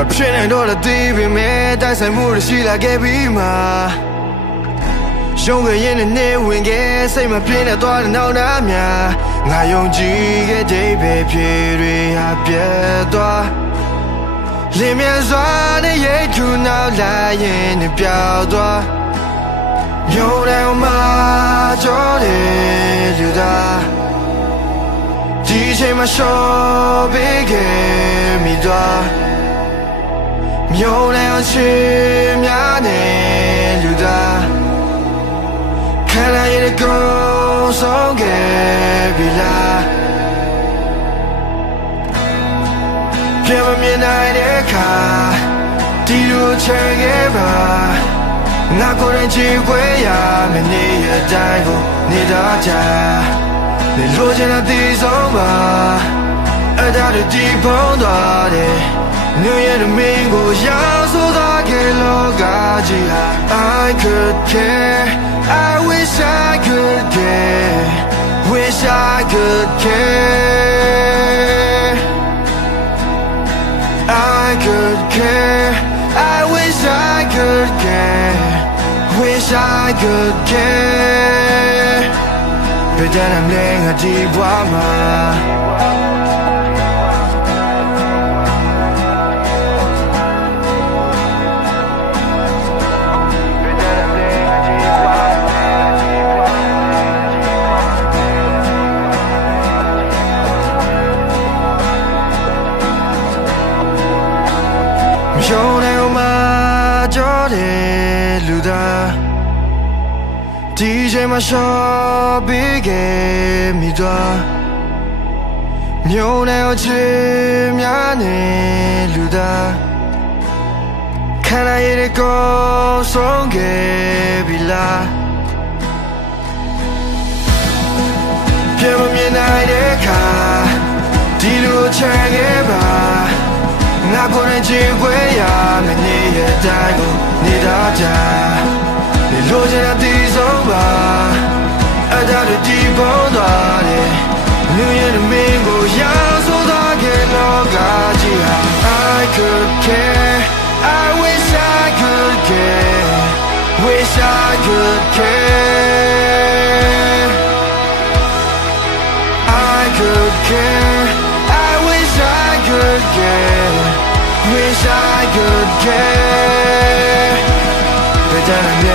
မဖြစ်နိုင်တော့တဲ့ဒီပေမဲ့တိုက်ဆိုင်မှုရှိလာခဲ့ပြီးမှရုံးခဲ့ရင်နဲ့ဝင်ခဲ့စိတ်မပြင်းနဲ့သွားတဲ့နောက်သားများငါယုံကြည်ခဲ့တဲ့ပဲဖြစ်တွေဟာပြတ်သွားလင်းမြန်စွာနဲ့ရိတ်ထူနောက်လာရင်နဲ့ပြောက်သွားမြို့ထဲမှာကြောတဲ့လူသားဒီချိန်မှာရှော့ပေးခဲ့မိသွားမြို့ထဲအချင်းများနဲ့လူသားခံရတဲ့ကိုယ်ဆုံးခဲ့ပြီလားပြန်မမြင်နိုင်တဲ့အခါဒီလိုချင်ခဲ့ပါငါကိုယ်ရင်ချီခွေရမနေရတိုင်းကိုနေတာကြနေလို့ချင်တဲ့ဒီဆုံးပါအဲ့ဒါတွေဒီဖုံးသွားတယ်New Year domingo, yeah, so that I could care. I wish I could care. Wish I could care. I could care. I wish I could care. Wish I could care. But then I'm laying a deep water.ရုံးထဲမှာကြောတဲ့လူသားဒီချိန်မှာရှော့ပေးခဲ့မိသွားမြို့ထဲအချင်းများနဲ့လူသားခံရတဲ့ကိုယ်ဆုံးခဲ့ပြီလားပြန်မမြင်နိုင်တဲ့အခါဒီလိုချင်ခဲ့ပါငါကိုယ်ရင်ချီခွေရမနေရတိုင်းကိုနေတာကြနေလို့ချင်တဲ့ဒီဆုံးပါအဲ့ဒါတွေဒီဘုံသွားတယ် New Year domingo ရာဆိုသားကလောကကြီးဟာ I could care I wish I could care Wish I could care I could care I wish I could care Wish I could care, but then I'm